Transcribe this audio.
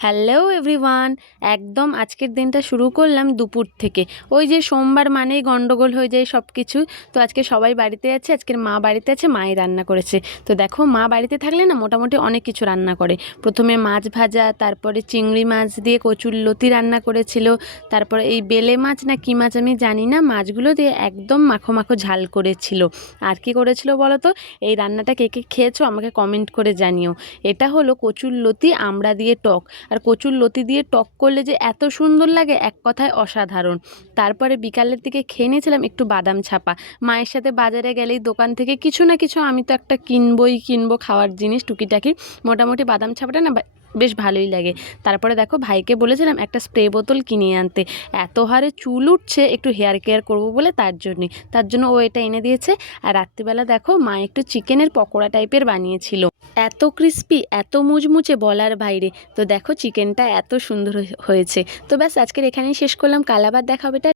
Hello everyone. একদম আজকের দিনটা শুরু করলাম দুপুর থেকে। ওই যে সোমবার মানেই গন্ডগোল হয়ে যায় সব কিছু। তো আজকে সবাই বাড়িতে আছে, আজকের মা বাড়িতে আছে, মাই রান্না করেছে। তো দেখো, মা বাড়িতে থাকলে না মোটামুটি অনেক কিছু রান্না করে। প্রথমে মাছ ভাজা, তারপরে চিংড়ি মাছ দিয়ে কচুরলতি রান্না করেছিল, তারপরে এই বেলে মাছ না কি মাছ আমি জানি না, মাছগুলো দিয়ে একদম মাখো মাখো ঝাল করেছিল। আর কি করেছিল বলো তো? এই রান্নাটা কে কে খেয়েছো আমাকে কমেন্ট করে জানিও। এটা হলো কচুরলতি আমড়া দিয়ে টক। আর কচুরলতি দিয়ে টক করলে যে এত সুন্দর লাগে, এক কথায় অসাধারণ। তারপরে বিকালের দিকে খেয়ে নিয়েছিলাম একটু বাদাম ছাপা। মায়ের সাথে বাজারে গেলেই দোকান থেকে কিছু না কিছু আমি তো একটা কিনবো খাওয়ার জিনিস টুকিটাকি। মোটামুটি বাদাম ছাপাটা না বেশ ভালোই লাগে। তারপরে দেখো, ভাইকে বলেছিলাম একটা স্প্রে বোতল কিনে আনতে। এত হারে চুল উঠছে, একটু হেয়ার কেয়ার করবো বলে তার জন্য ও এটা এনে দিয়েছে। আর রাত্রিবেলা দেখো, মা একটু চিকেনের পকোড়া টাইপের বানিয়েছিল। এত ক্রিস্পি, এত মুচমুচে, বলার বাইরে। তো দেখো, চিকেনটা এত সুন্দর হয়েছে। তো ব্যাস, আজকের এখানেই শেষ করলাম। কাল আবার দেখা হবে।